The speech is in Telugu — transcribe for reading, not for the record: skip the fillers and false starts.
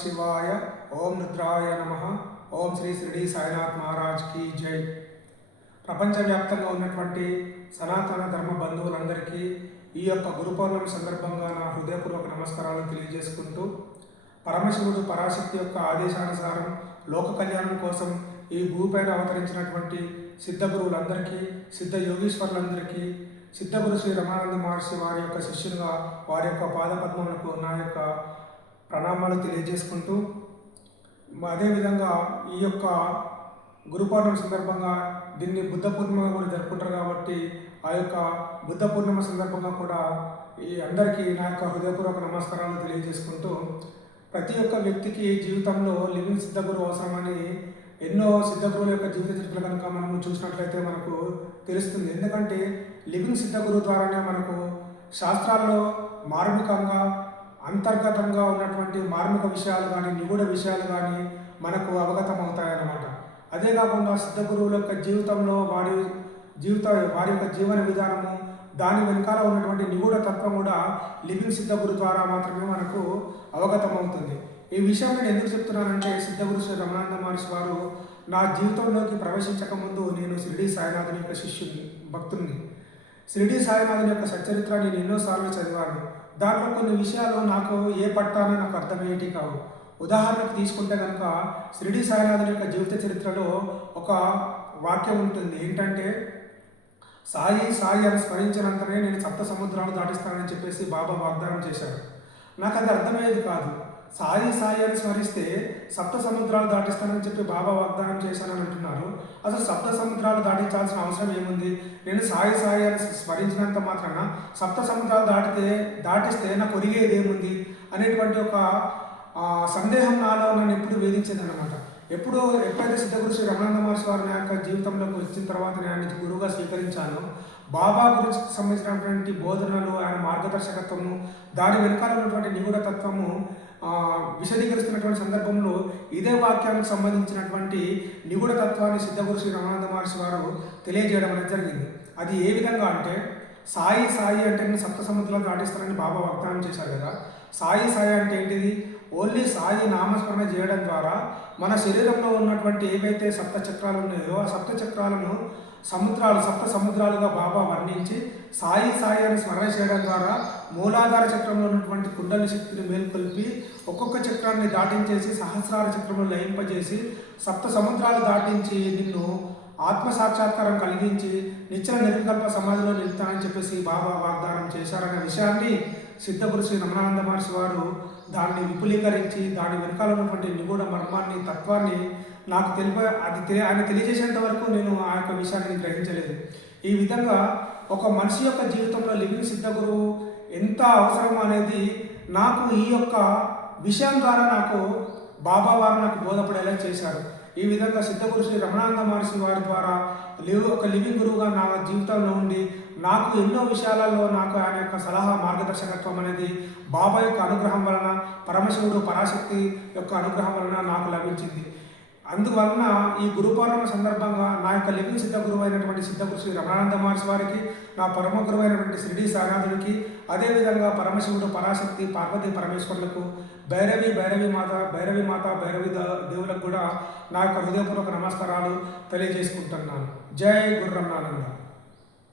శివాయ. ఓం రుద్రాయ నమః. ఓం శ్రీ షిరిడి సాయినాథ్ మహారాజ్ की జై. ప్రపంచవ్యాప్తంగా ఉన్నటువంటి సనాతన ధర్మ బంధువులందరికీ ఈ యొక్క గురు పౌర్ణమి సందర్భంగా నా హృదయపూర్వక నమస్కారాలు తెలియజేసుకుంటూ, పరమశివుడు పరాశక్తి యొక్క ఆదేశానుసారం లోక కళ్యాణం కోసం ఈ భూమిపైన అవతరించినటువంటి సిద్ధ గురువులందరికీ, సిద్ధ యోగీశ్వరులందరికీ, సిద్ధగురు శ్రీ రమానంద మహర్షి వారి యొక్క శిష్యులుగా వారి యొక్క పాదపద్మములకు నా యొక్క ప్రణామాలు తెలియజేసుకుంటూ, అదేవిధంగా ఈ యొక్క గురు పౌర్ణమి సందర్భంగా దీన్ని బుద్ధ పూర్ణిమ కూడా జరుపుకుంటారు కాబట్టి ఆ యొక్క బుద్ధ పూర్ణిమ సందర్భంగా కూడా ఈ అందరికీ నా యొక్క హృదయపూర్వక నమస్కారాలు తెలియజేసుకుంటూ, ప్రతి ఒక్క వ్యక్తికి జీవితంలో లివింగ్ సిద్ధగురు అవసరమని ఎన్నో సిద్ధగురువుల యొక్క జీవిత చరిత్రలు కనుక మనము చూసినట్లయితే మనకు తెలుస్తుంది. ఎందుకంటే లివింగ్ సిద్ధగురు ద్వారానే మనకు శాస్త్రాల్లో మార్మికంగా అంతర్గతంగా ఉన్నటువంటి మార్మిక విషయాలు కానీ, నిగూఢ విషయాలు కానీ మనకు అవగతం అవుతాయన్నమాట. అదే కాకుండా సిద్ధగురువుల యొక్క జీవితంలో వారి యొక్క జీవన విధానము, దాని వెనకాల ఉన్నటువంటి నిగూఢ తత్వం కూడా లివింగ్ సిద్ధగురు ద్వారా మాత్రమే మనకు అవగతం అవుతుంది. ఈ విషయం నేను ఎందుకు చెప్తున్నానంటే, సిద్ధగురు శ్రీ రమానంద మహర్షి వారు నా జీవితంలోకి ప్రవేశించక ముందు నేను షిరిడి సాయినాథుని యొక్క శిష్యుని, భక్తుని. షిరిడి సాయినాథుని యొక్క సచ్చరిత్ర నేను ఎన్నోసార్లు చదివాను. దాంట్లో కొన్ని విషయాలు నాకు ఏ పట్టానో నాకు అర్థమయ్యేటి కావు. ఉదాహరణకు తీసుకుంటే కనుక షిరిడి సాయినాథుని యొక్క జీవిత చరిత్రలో ఒక వాక్యం ఉంటుంది. ఏంటంటే, సాయి సాయి అని స్మరించినంతనే నేను సప్త సముద్రాలు దాటిస్తానని చెప్పేసి బాబా వాగ్దానం చేశారు. నాకు అది అర్థమయ్యేది కాదు. సాయి సాయి అని స్మరిస్తే సప్త సముద్రాలు దాటిస్తానని చెప్పి బాబా వాగ్దానం చేశానని అంటున్నారు. అసలు సప్త సముద్రాలు దాటించాల్సిన అవసరం ఏముంది? నేను సాయి సాయి అని స్మరించినంత మాత్రాన సప్త సముద్రాలు దాటిస్తే నాకు ఒరిగేది ఏముంది అనేటువంటి ఒక సందేహం నాలో నన్ను ఎప్పుడు వేధించింది అనమాట. ఎప్పుడైతే సిద్ధగురు శ్రీ రమానంద మహర్షి వారి నా యొక్క జీవితంలోకి వచ్చిన తర్వాత నేను ఆయన గురువుగా స్వీకరించాను, బాబా గురించి సంబంధించినటువంటి బోధనలు, ఆయన మార్గదర్శకత్వము, దాని వెనకాల ఉన్నటువంటి నిగూఢ తత్వము విశదీకరిస్తున్నటువంటి సందర్భంలో ఇదే వాక్యానికి సంబంధించినటువంటి నిగూఢ తత్వాన్ని సిద్ధగురు శ్రీ రమానంద మహర్షి వారు తెలియజేయడం అనేది జరిగింది. అది ఏ విధంగా అంటే, సాయి సాయి అంటే నేను సప్త సముద్రాలు దాటిస్తానని బాబా వాగ్దానం చేశారు కదా. సాయి సాయి అంటే ఏంటిది? ఓన్లీ సాయి నామస్మరణ చేయడం ద్వారా మన శరీరంలో ఉన్నటువంటి ఏవైతే సప్త చక్రాలు ఉన్నాయో ఆ సప్త చక్రాలను సప్త సముద్రాలుగా బాబా వర్ణించి సాయి సాయి అని స్మరణ చేయడం ద్వారా మూలాధార చక్రంలో ఉన్నటువంటి కుండలి శక్తిని మేల్కొల్పి ఒక్కొక్క చక్రాన్ని దాటించేసి సహస్రార చక్రంలో లయింపజేసి సప్త సముద్రాలు దాటించి నిన్ను ఆత్మ సాక్షాత్కారం కలిగించి నిశ్చల నిర్వికల్ప సమాధిలో నిలుపుతానని చెప్పేసి బాబా వాగ్దానం చేశారనే విషయాన్ని సిద్ధగురు శ్రీ రమణానంద మహర్షి వారు దాన్ని విపులీకరించి దాని వెనకాల ఉన్నటువంటి నిగూఢ మర్మాన్ని, తత్వాన్ని నాకు ఆయన తెలియజేసేంత వరకు నేను ఆ యొక్క విషయాన్ని గ్రహించలేదు. ఈ విధంగా ఒక మనిషి యొక్క జీవితంలో లివింగ్ సిద్ధగురు ఎంత అవసరం అనేది నాకు ఈ యొక్క విషయం ద్వారా నాకు బాబా వారు నాకు బోధపడేలా చేశారు. ఈ విధంగా సిద్ధగురు శ్రీ రమణానంద మహర్షి వారి ద్వారా ఒక లివింగ్ గురువుగా నా జీవితంలో ఉండి నాకు ఎన్నో విషయాలలో నాకు ఆయన యొక్క సలహా, మార్గదర్శకత్వం అనేది బాబా యొక్క అనుగ్రహం వలన, పరమశివుడు పరాశక్తి యొక్క అనుగ్రహం వలన నాకు లభించింది. అందువలన ఈ గురు పౌర్ణమి సందర్భంగా నా యొక్క లివింగ్ సిద్ధ గురువు అయినటువంటి సిద్ధగురు శ్రీ రమణానంద మహర్షి వారికి, నా పరమ గురువు అయినటువంటి షిరిడి సాయినాథునికి, అదేవిధంగా పరమశివుడు పరాశక్తి పార్వతీ పరమేశ్వరులకు, భైరవి మాత దేవులకు కూడా నా యొక్క హృదయపూర్వక నమస్కారాలు తెలియజేసుకుంటున్నాను. జై గురు రమణానంద.